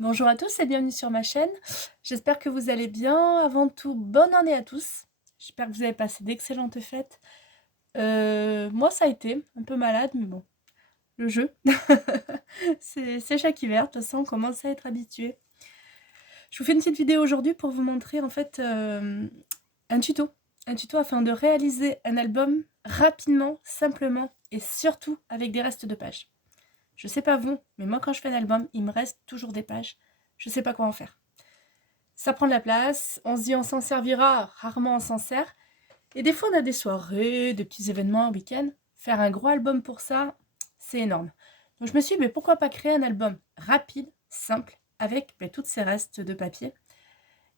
Bonjour à tous et bienvenue sur ma chaîne. J'espère que vous allez bien. Avant tout, bonne année à tous. J'espère que vous avez passé d'excellentes fêtes. Moi, ça a été un peu malade, mais bon, le jeu. c'est chaque hiver, de toute façon, on commence à être habitué. Je vous fais une petite vidéo aujourd'hui pour vous montrer en fait un tuto. Un tuto afin de réaliser un album rapidement, simplement et surtout avec des restes de pages. Je sais pas vous, mais moi quand je fais un album, il me reste toujours des pages. Je sais pas quoi en faire. Ça prend de la place, on se dit on s'en servira, rarement on s'en sert. Et des fois on a des soirées, des petits événements, un week-end. Faire un gros album pour ça, c'est énorme. Donc je me suis dit, mais pourquoi pas créer un album rapide, simple, avec toutes ces restes de papier.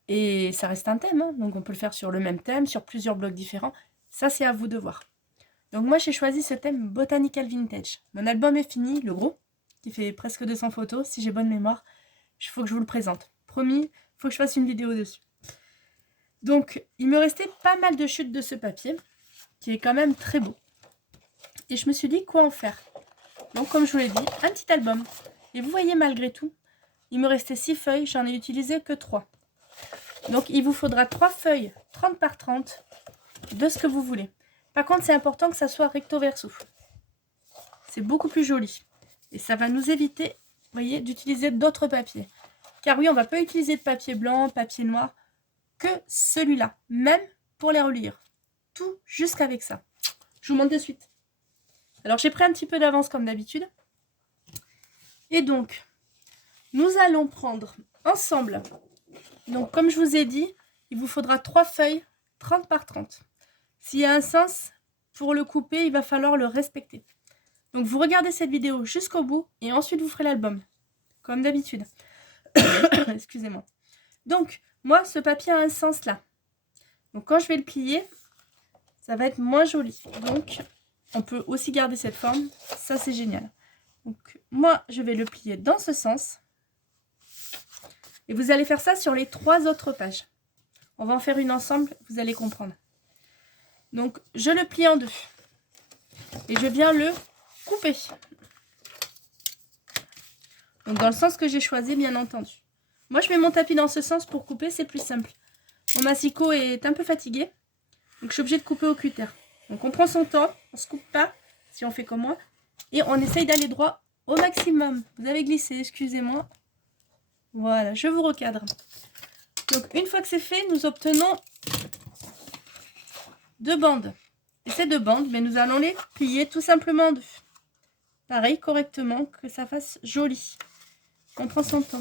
Et ça reste un thème, hein, donc on peut le faire sur le même thème, sur plusieurs blocs différents. Ça c'est à vous de voir. Donc moi j'ai choisi ce thème Botanical Vintage. Mon album est fini, le gros, qui fait presque 200 photos, si j'ai bonne mémoire. Il faut que je vous le présente. Promis, il faut que je fasse une vidéo dessus. Donc il me restait pas mal de chutes de ce papier, qui est quand même très beau. Et je me suis dit quoi en faire. Donc comme je vous l'ai dit, un petit album. Et vous voyez malgré tout, il me restait 6 feuilles, j'en ai utilisé que 3. Donc il vous faudra 3 feuilles 30 par 30 de ce que vous voulez. Par contre, c'est important que ça soit recto verso. C'est beaucoup plus joli. Et ça va nous éviter, vous voyez, d'utiliser d'autres papiers. Car oui, on ne va pas utiliser de papier blanc, papier noir, que celui-là. Même pour les relire. Tout jusqu'avec ça. Je vous montre de suite. Alors, j'ai pris un petit peu d'avance comme d'habitude. Et donc, nous allons prendre ensemble. Donc, comme je vous ai dit, il vous faudra 3 feuilles 30 par 30. S'il y a un sens, pour le couper, il va falloir le respecter. Donc vous regardez cette vidéo jusqu'au bout et ensuite vous ferez l'album. Comme d'habitude. Excusez-moi. Donc, moi, ce papier a un sens là. Donc quand je vais le plier, ça va être moins joli. Donc, on peut aussi garder cette forme. Ça, c'est génial. Donc, moi, je vais le plier dans ce sens. Et vous allez faire ça sur les 3 autres pages. On va en faire une ensemble, vous allez comprendre. Donc, je le plie en 2. Et je viens le couper. Donc, dans le sens que j'ai choisi, bien entendu. Moi, je mets mon tapis dans ce sens pour couper, c'est plus simple. Mon massicot est un peu fatigué, donc je suis obligée de couper au cutter. Donc, on prend son temps, on ne se coupe pas, si on fait comme moi, et on essaye d'aller droit au maximum. Vous avez glissé, excusez-moi. Voilà, je vous recadre. Donc, une fois que c'est fait, nous obtenons 2 bandes. Et ces 2 bandes, mais nous allons les plier tout simplement en 2. Pareil, correctement, que ça fasse joli. On prend son temps.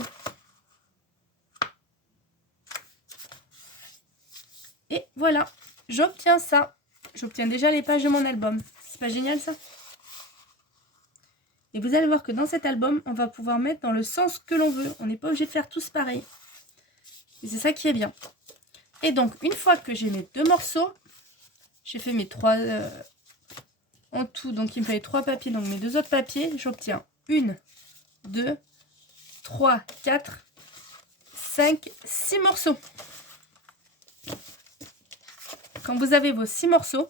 Et voilà, j'obtiens ça. J'obtiens déjà les pages de mon album. C'est pas génial ça? Et vous allez voir que dans cet album, on va pouvoir mettre dans le sens que l'on veut. On n'est pas obligé de faire tous pareil. Et c'est ça qui est bien. Et donc, une fois que j'ai mes 2 morceaux, j'ai fait mes 3 en tout. Donc, il me fallait 3 papiers. Donc, mes 2 autres papiers, j'obtiens 1, 2, 3, 4, 5, 6 morceaux. Quand vous avez vos 6 morceaux,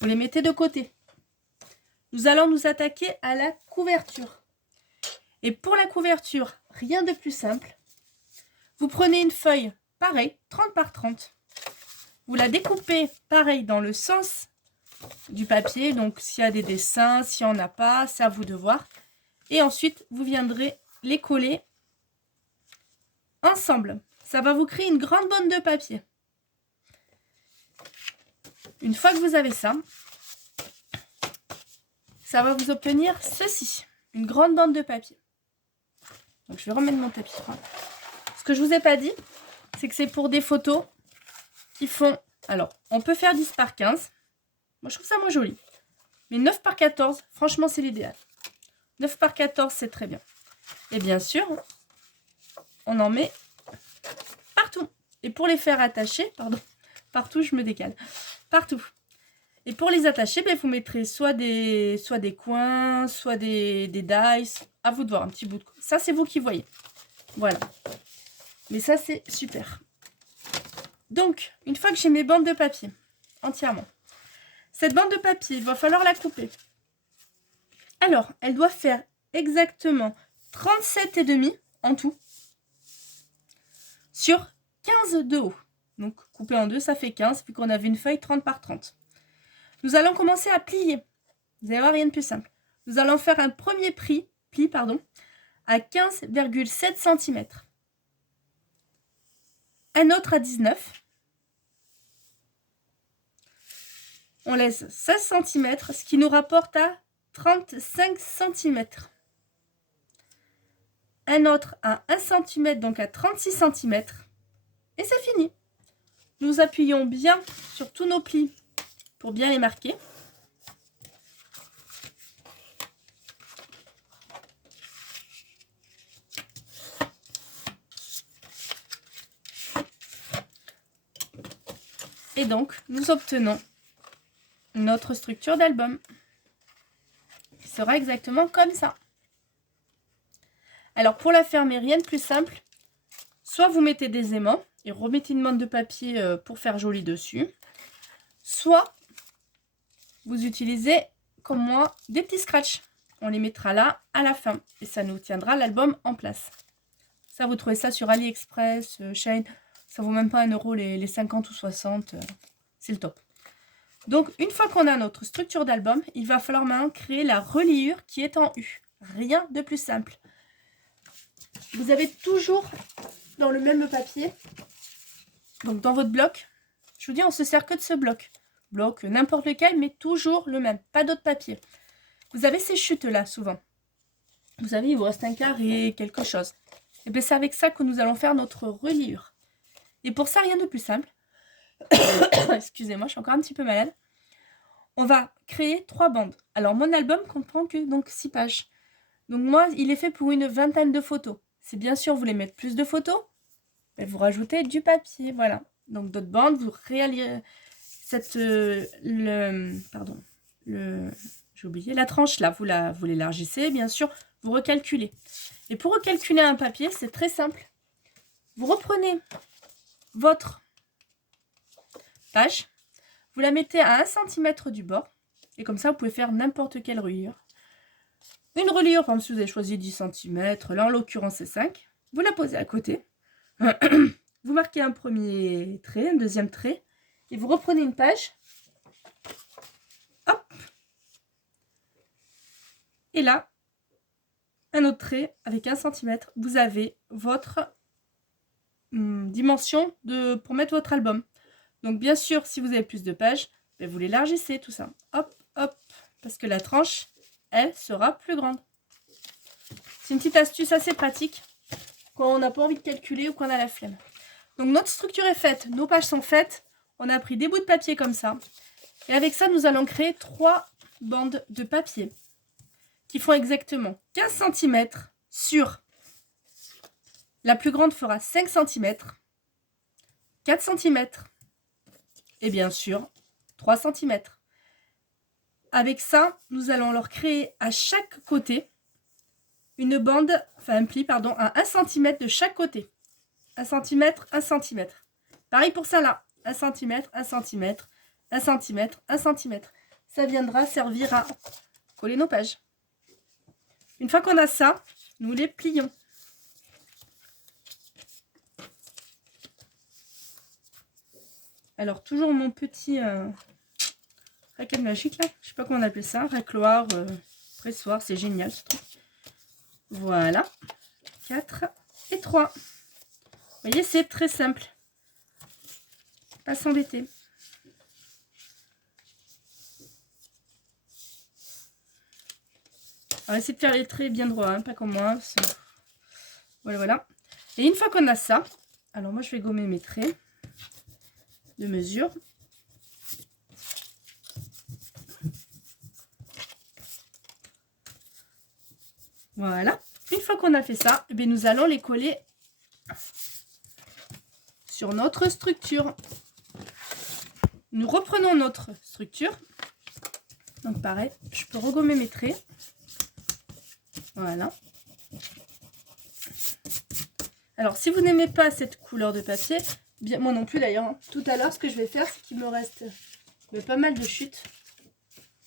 vous les mettez de côté. Nous allons nous attaquer à la couverture. Et pour la couverture, rien de plus simple. Vous prenez une feuille, pareil, 30 par 30. Vous la découpez, pareil, dans le sens du papier. Donc, s'il y a des dessins, s'il n'y en a pas, c'est à vous de voir. Et ensuite, vous viendrez les coller ensemble. Ça va vous créer une grande bande de papier. Une fois que vous avez ça, ça va vous obtenir ceci, une grande bande de papier. Donc je vais remettre mon tapis. Ce que je vous ai pas dit, c'est que c'est pour des photos qui font... Alors, on peut faire 10 par 15. Moi, je trouve ça moins joli. Mais 9 par 14, franchement, c'est l'idéal. 9 par 14, c'est très bien. Et bien sûr, on en met partout. Et pour les faire attacher, pardon, partout, je me décale. Partout. Et pour les attacher, vous mettrez soit des coins, soit des dice. À vous de voir, un petit bout de... Ça, c'est vous qui voyez. Voilà. Mais ça, c'est super. Donc, une fois que j'ai mes bandes de papier, entièrement, cette bande de papier, il va falloir la couper. Alors, elle doit faire exactement 37,5 en tout sur 15 de haut. Donc couper en deux, ça fait 15, vu qu'on avait une feuille 30 par 30. Nous allons commencer à plier. Vous allez voir, rien de plus simple. Nous allons faire un premier pli à 15,7 cm. Un autre à 19. On laisse 16 cm, ce qui nous rapporte à 35 cm. Un autre à 1 cm, donc à 36 cm. Et c'est fini. Nous appuyons bien sur tous nos plis pour bien les marquer. Et donc, nous obtenons notre structure d'album, qui sera exactement comme ça. Alors, pour la fermer, rien de plus simple. Soit vous mettez des aimants et remettez une bande de papier pour faire joli dessus. Soit vous utilisez, comme moi, des petits scratchs. On les mettra là à la fin et ça nous tiendra l'album en place. Ça, vous trouvez ça sur AliExpress, Shein. Ça vaut même pas 1 € les 50 ou 60. C'est le top. Donc, une fois qu'on a notre structure d'album, il va falloir maintenant créer la reliure qui est en U. Rien de plus simple. Vous avez toujours dans le même papier, donc dans votre bloc, je vous dis, on se sert que de ce bloc. Bloc, n'importe lequel, mais toujours le même, pas d'autre papier. Vous avez ces chutes-là, souvent. Vous savez, il vous reste un carré, quelque chose. Et bien, c'est avec ça que nous allons faire notre reliure. Et pour ça, rien de plus simple. Excusez-moi, je suis encore un petit peu malade. On va créer 3 bandes. Alors, mon album comprend que donc 6 pages. Donc, moi, il est fait pour une vingtaine de photos. Si bien sûr, vous voulez mettre plus de photos, vous rajoutez du papier. Voilà. Donc, d'autres bandes, vous réalisez j'ai oublié, la tranche là, vous l'élargissez, bien sûr, vous recalculez. Et pour recalculer un papier, c'est très simple. Vous reprenez votre page, vous la mettez à 1 cm du bord, et comme ça, vous pouvez faire n'importe quelle reliure. Une reliure, comme si vous avez choisi 10 cm, là en l'occurrence c'est 5, vous la posez à côté, vous marquez un premier trait, un deuxième trait, et vous reprenez une page, hop, et là, un autre trait avec 1 cm, vous avez votre dimension pour mettre votre album. Donc bien sûr, si vous avez plus de pages, vous l'élargissez tout ça. Hop, hop, parce que la tranche, elle sera plus grande. C'est une petite astuce assez pratique quand on n'a pas envie de calculer ou qu'on a la flemme. Donc notre structure est faite, nos pages sont faites. On a pris des bouts de papier comme ça. Et avec ça, nous allons créer 3 bandes de papier qui font exactement 15 cm sur... La plus grande fera 5 cm, 4 cm et bien sûr 3 cm. Avec ça, nous allons leur créer à chaque côté une bande, enfin un pli, pardon, à 1 cm de chaque côté. 1 cm, 1 cm. Pareil pour ça là, 1 cm, 1 cm, 1 cm, 1 cm. Ça viendra servir à coller nos pages. Une fois qu'on a ça, nous les plions. Alors, toujours mon petit raquette magique, là. Je sais pas comment on appelle ça. Racloir, pressoir. C'est génial, ce truc. Voilà. 4 et 3. Vous voyez, c'est très simple. Pas s'embêter. Alors, essayez de faire les traits bien droits, hein, pas comme moi. Voilà, voilà. Et une fois qu'on a ça, alors moi, je vais gommer mes traits de mesure. Voilà. Une fois qu'on a fait ça, eh bien, nous allons les coller sur notre structure. Nous reprenons notre structure. Donc pareil, je peux regommer mes traits. Voilà. Alors si vous n'aimez pas cette couleur de papier, bien, moi non plus d'ailleurs, hein. Tout à l'heure, ce que je vais faire, c'est qu'il me reste pas mal de chutes.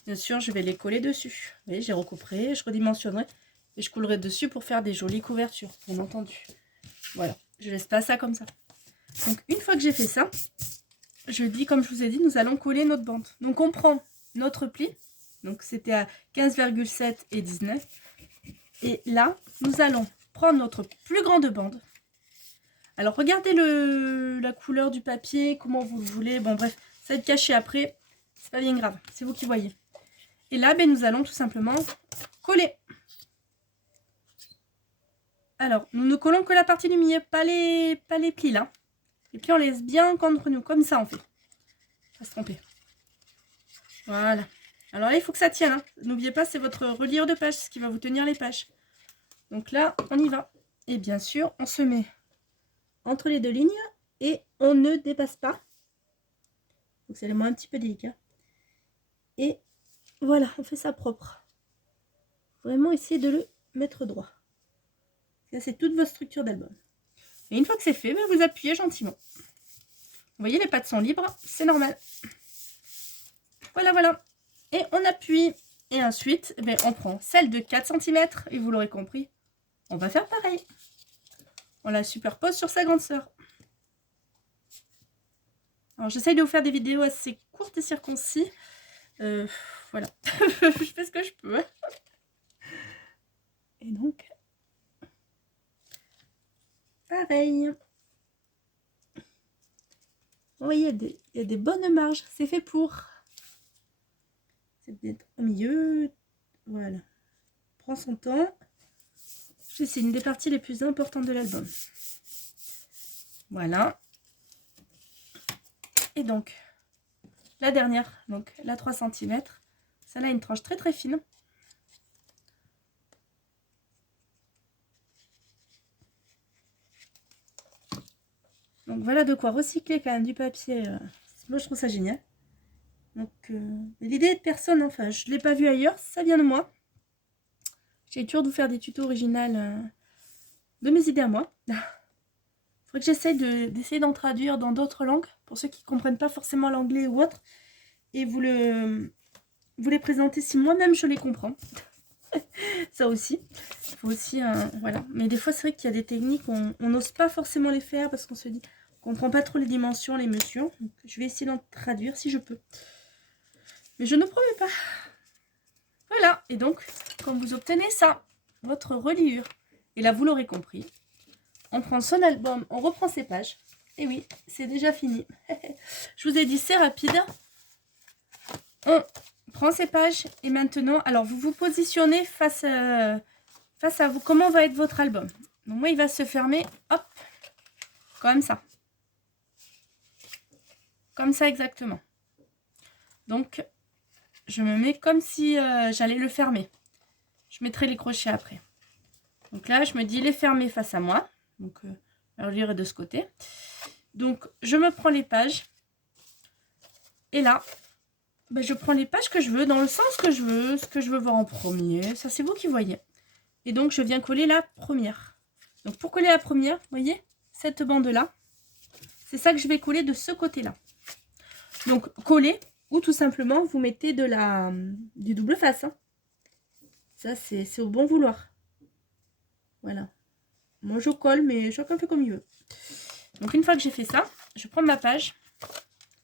Bien sûr, je vais les coller dessus. Vous voyez, j'ai recouperé, je redimensionnerai. Et je coulerai dessus pour faire des jolies couvertures, bien entendu. Voilà, je laisse pas ça comme ça. Donc une fois que j'ai fait ça, je dis, comme je vous ai dit, nous allons coller notre bande. Donc on prend notre pli, donc c'était à 15,7 et 19. Et là, nous allons prendre notre plus grande bande. Alors regardez la couleur du papier, comment vous le voulez. Bon bref, ça va être caché après, c'est pas bien grave, c'est vous qui voyez. Et là, ben, nous allons tout simplement coller. Alors, nous ne collons que la partie du milieu, pas les plis là. Les plis, on laisse bien contre nous, comme ça on fait. Pas se tromper. Voilà. Alors là, il faut que ça tienne. Hein. N'oubliez pas, c'est votre reliure de page, ce qui va vous tenir les pages. Donc là, on y va. Et bien sûr, on se met entre les deux lignes et on ne dépasse pas. Donc c'est l'élément un petit peu délicat. Et voilà, on fait ça propre. Vraiment essayer de le mettre droit. Ça, c'est toute votre structure d'album. Et une fois que c'est fait, vous appuyez gentiment. Vous voyez, les pattes sont libres, c'est normal. Voilà, voilà. Et on appuie. Et ensuite, on prend celle de 4 cm. Et vous l'aurez compris, on va faire pareil. On la superpose sur sa grande sœur. Alors, j'essaye de vous faire des vidéos assez courtes et circoncis. Voilà. Je fais ce que je peux. Et donc, pareil. Vous voyez, il y a des bonnes marges. C'est fait pour. C'est peut-être au milieu. Voilà. Prends son temps. C'est une des parties les plus importantes de l'album. Voilà. Et donc, la dernière, donc la 3 cm. Celle-là a une tranche très très fine. Donc voilà de quoi recycler quand même du papier. Moi je trouve ça génial. Donc l'idée de personne, enfin je ne l'ai pas vu ailleurs, ça vient de moi. J'ai toujours de vous faire des tutos originaux de mes idées à moi. Il faudrait que j'essaye d'essayer d'en traduire dans d'autres langues, pour ceux qui ne comprennent pas forcément l'anglais ou autre. Et vous les présenter si moi-même je les comprends. Ça aussi. Il faut aussi, voilà. Mais des fois c'est vrai qu'il y a des techniques, on n'ose pas forcément les faire parce qu'on se dit... On comprend pas trop les dimensions, les mesures. Donc, je vais essayer d'en traduire si je peux. Mais je ne promets pas. Voilà. Et donc, quand vous obtenez ça, votre reliure, et là vous l'aurez compris, on prend son album, on reprend ses pages. Et oui, c'est déjà fini. Je vous ai dit, c'est rapide. On prend ses pages et maintenant, alors vous vous positionnez face à vous. Comment va être votre album? Donc moi, il va se fermer, hop, comme ça. Comme ça exactement. Donc, je me mets comme si j'allais le fermer. Je mettrai les crochets après. Donc là, je me dis, il est fermé face à moi. Donc, la reliure est de ce côté. Donc, je me prends les pages. Et là, je prends les pages que je veux, dans le sens que je veux, ce que je veux voir en premier. Ça, c'est vous qui voyez. Et donc, je viens coller la première. Donc, pour coller la première, vous voyez, cette bande-là, c'est ça que je vais coller de ce côté-là. Donc, coller, ou tout simplement, vous mettez du double face. Hein. Ça, c'est au bon vouloir. Voilà. Moi, je colle, mais chacun fait comme il veut. Donc, une fois que j'ai fait ça, je prends ma page.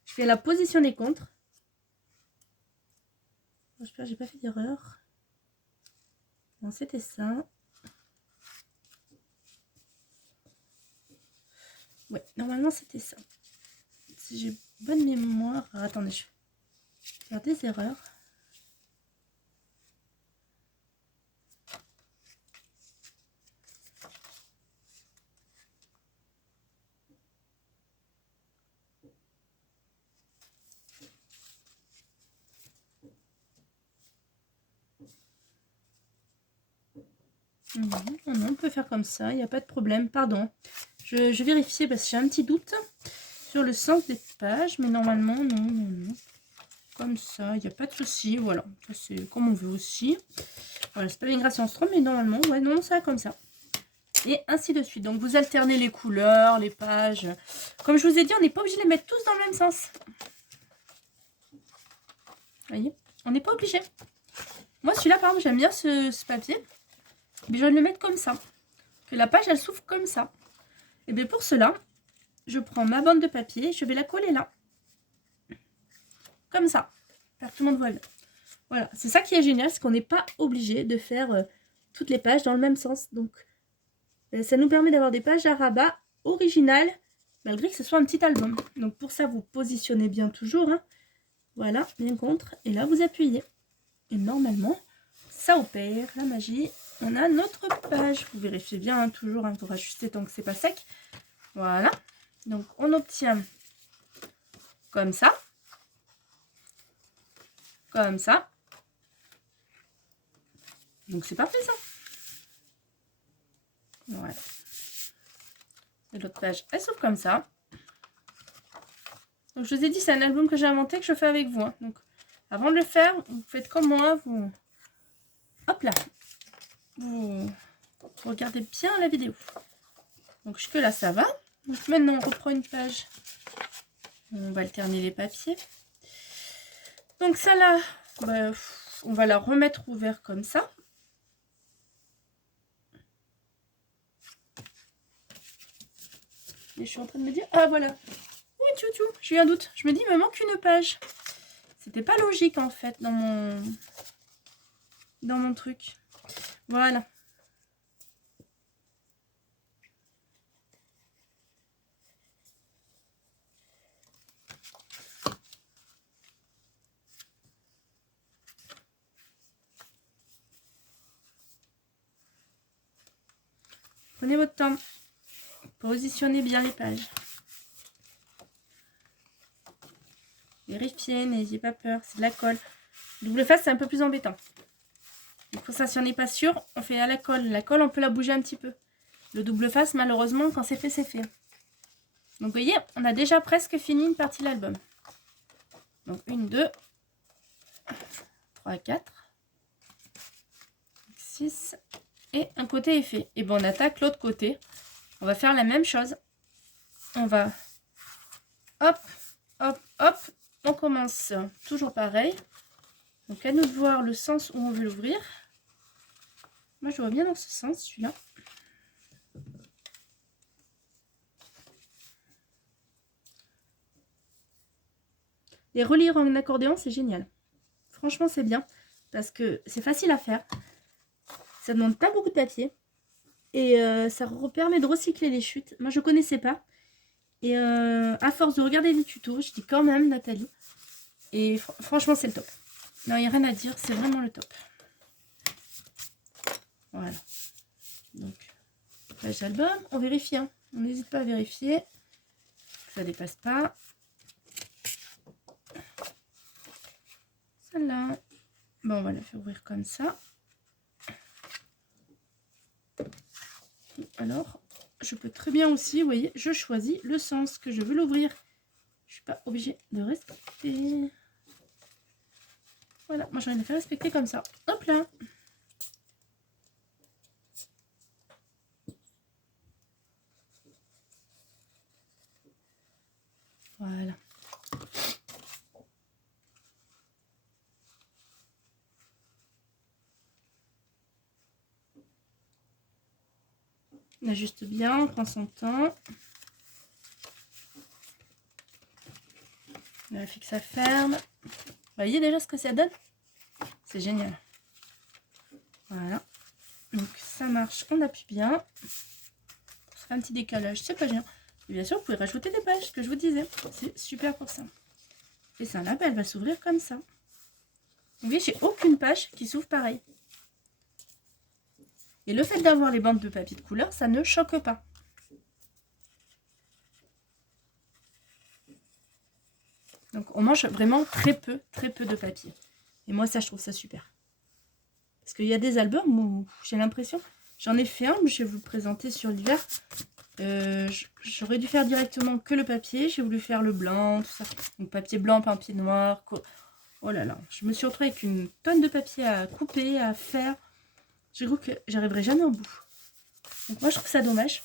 Je fais la positionner contre. J'espère que j'ai pas fait d'erreur. Bon, c'était ça. Ouais, normalement, c'était ça. Si j'ai bonne mémoire... Alors, attendez, je vais faire des erreurs. Non, on peut faire comme ça, il n'y a pas de problème, pardon. Je vérifiais parce que j'ai un petit doute sur le sens des pages, mais normalement, non. Comme ça, il n'y a pas de souci, voilà. Ça, c'est comme on veut aussi. Voilà, c'est pas bien grave si on se trompe, mais normalement, ouais, non, ça va comme ça. Et ainsi de suite. Donc, vous alternez les couleurs, les pages. Comme je vous ai dit, on n'est pas obligé de les mettre tous dans le même sens. Vous voyez, on n'est pas obligé. Moi, celui-là, par exemple, j'aime bien ce papier. Mais je vais le mettre comme ça. Que la page, elle s'ouvre comme ça. Et bien pour cela, je prends ma bande de papier, je vais la coller là. Comme ça. Pour que tout le monde voit bien. Voilà, c'est ça qui est génial, c'est qu'on n'est pas obligé de faire toutes les pages dans le même sens. Donc, ça nous permet d'avoir des pages à rabat originales, malgré que ce soit un petit album. Donc pour ça, vous positionnez bien toujours. Hein. Voilà, bien contre. Et là, vous appuyez. Et normalement, ça opère la magie. On a notre page. Vous vérifiez bien, hein, toujours, hein, pour ajuster tant que c'est pas sec. Voilà. Donc on obtient comme ça. Comme ça. Donc c'est parfait ça. Voilà. Et l'autre page, elle s'ouvre comme ça. Donc je vous ai dit, c'est un album que j'ai inventé, que je fais avec vous. Hein. Donc avant de le faire, vous faites comme moi, vous... Hop là. Vous regardez bien la vidéo. Donc jusque là, ça va. Donc maintenant, on reprend une page. On va alterner les papiers. Donc ça là, bah, on va la remettre ouverte comme ça. Et je suis en train de me dire, ah voilà. Oui, tchou, j'ai eu un doute. Je me dis, il me manque une page. C'était pas logique en fait dans mon truc. Voilà. Prenez votre temps. Positionnez bien les pages. Vérifiez, n'ayez pas peur, c'est de la colle. Double face, c'est un peu plus embêtant. Donc pour ça, si on n'est pas sûr, on fait à la colle. La colle, on peut la bouger un petit peu. Le double face, malheureusement, quand c'est fait, c'est fait. Donc vous voyez, on a déjà presque fini une partie de l'album. Donc 1, 2, 3, 4, 6. Et un côté est fait. Et bon, on attaque l'autre côté. On va faire la même chose. On va... Hop, hop, hop. On commence toujours pareil. Donc à nous de voir le sens où on veut l'ouvrir. Moi, je vois bien dans ce sens, celui-là. Les relire en accordéon, c'est génial. Franchement, c'est bien. Parce que c'est facile à faire. Ça ne demande pas beaucoup de papier. Et ça permet de recycler les chutes. Moi, je ne connaissais pas. Et à force de regarder des tutos, je dis quand même, Nathalie. Et franchement, c'est le top. Non, il n'y a rien à dire. C'est vraiment le top. Voilà. Donc, page album. On vérifie. Hein. On n'hésite pas à vérifier. Ça ne dépasse pas. Celle-là. Bon, on va la faire ouvrir comme ça. Alors, je peux très bien aussi, vous voyez, je choisis le sens que je veux l'ouvrir. Je ne suis pas obligée de respecter. Voilà, moi j'ai envie de faire respecter comme ça. Hop là. Voilà. On ajuste bien, on prend son temps. On vérifie que ça ferme. Vous voyez déjà ce que ça donne? C'est génial. Voilà. Donc ça marche, on appuie bien. Ça fait un petit décalage, c'est pas bien. Et bien sûr, vous pouvez rajouter des pages, ce que je vous disais. C'est super pour ça. Et ça là, elle va s'ouvrir comme ça. Vous voyez, j'ai aucune page qui s'ouvre pareil. Et le fait d'avoir les bandes de papier de couleur, ça ne choque pas. Donc on mange vraiment très peu de papier. Et moi ça, je trouve ça super. Parce qu'il y a des albums où j'ai l'impression... J'en ai fait un, mais je vais vous le présenter sur l'hiver. J'aurais dû faire directement que le papier. J'ai voulu faire le blanc, tout ça. Donc papier blanc, papier noir. Oh là là. Je me suis retrouvée avec une tonne de papier à couper, à faire. J'ai cru que j'arriverai jamais au bout. Donc moi je trouve ça dommage.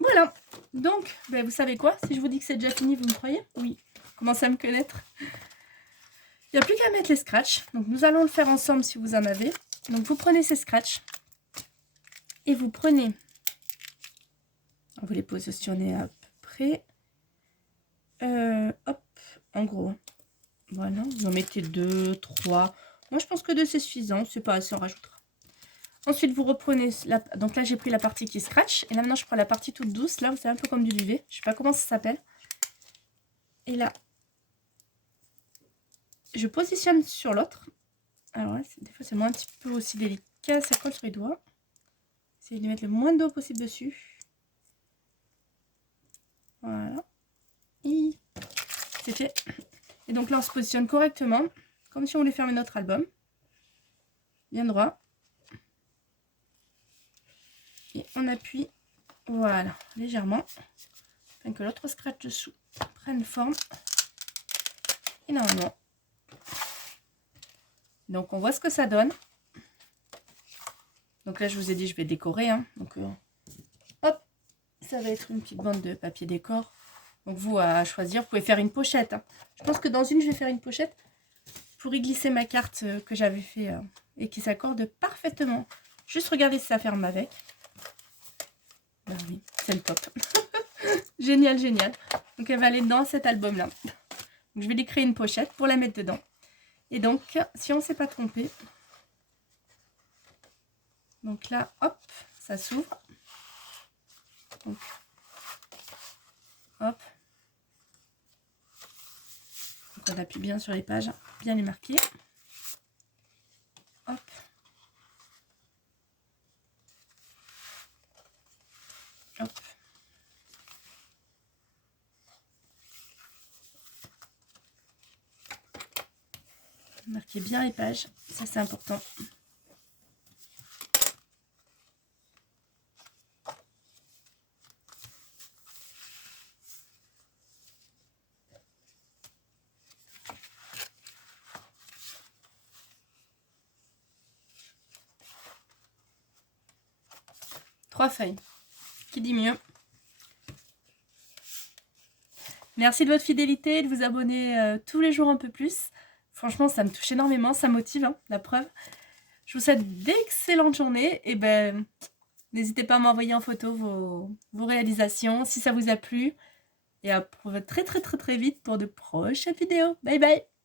Voilà. Donc, ben, vous savez quoi? Si je vous dis que c'est déjà fini, vous me croyez? Oui. Commencez à me connaître. Il n'y a plus qu'à mettre les scratchs. Donc nous allons le faire ensemble si vous en avez. Donc vous prenez ces scratchs. Et vous prenez, vous les positionnez à peu près, hop, en gros, voilà, vous en mettez 2, 3, moi je pense que 2 c'est suffisant, c'est pas assez, on rajoutera. Ensuite vous reprenez, donc là j'ai pris la partie qui scratch, et là maintenant je prends la partie toute douce, là c'est un peu comme du duvet, je sais pas comment ça s'appelle. Et là, je positionne sur l'autre. Alors là, des fois c'est moins un petit peu aussi délicat, ça colle sur les doigts. Essayez de mettre le moins d'eau possible dessus. Voilà. Et c'est fait. Et donc là on se positionne correctement, comme si on voulait fermer notre album. Bien droit. Et on appuie, voilà, légèrement, afin que l'autre scratch dessous prenne forme. Et normalement, donc on voit ce que ça donne. Donc là je vous ai dit je vais décorer, hein. Donc hop, ça va être une petite bande de papier décor. Donc vous à choisir, vous pouvez faire une pochette, hein. Je pense que dans une je vais faire une pochette pour y glisser ma carte que j'avais fait et qui s'accorde parfaitement. Juste regardez si ça ferme avec. Ben oui, c'est le top. Génial, génial. Donc elle va aller dans cet album là. Donc, je vais lui créer une pochette pour la mettre dedans. Et donc si on ne s'est pas trompé, donc là hop, ça s'ouvre. Donc hop. Donc on appuie bien sur les pages, bien les marquer. Hop. Hop. Marquez bien les pages, ça c'est important. Trois feuilles, qui dit mieux. Merci de votre fidélité, de vous abonner tous les jours un peu plus. Franchement, ça me touche énormément, ça motive, hein, la preuve. Je vous souhaite d'excellentes journées et ben, n'hésitez pas à m'envoyer en photo vos réalisations, si ça vous a plu. Et à très vite pour de prochaines vidéos. Bye bye!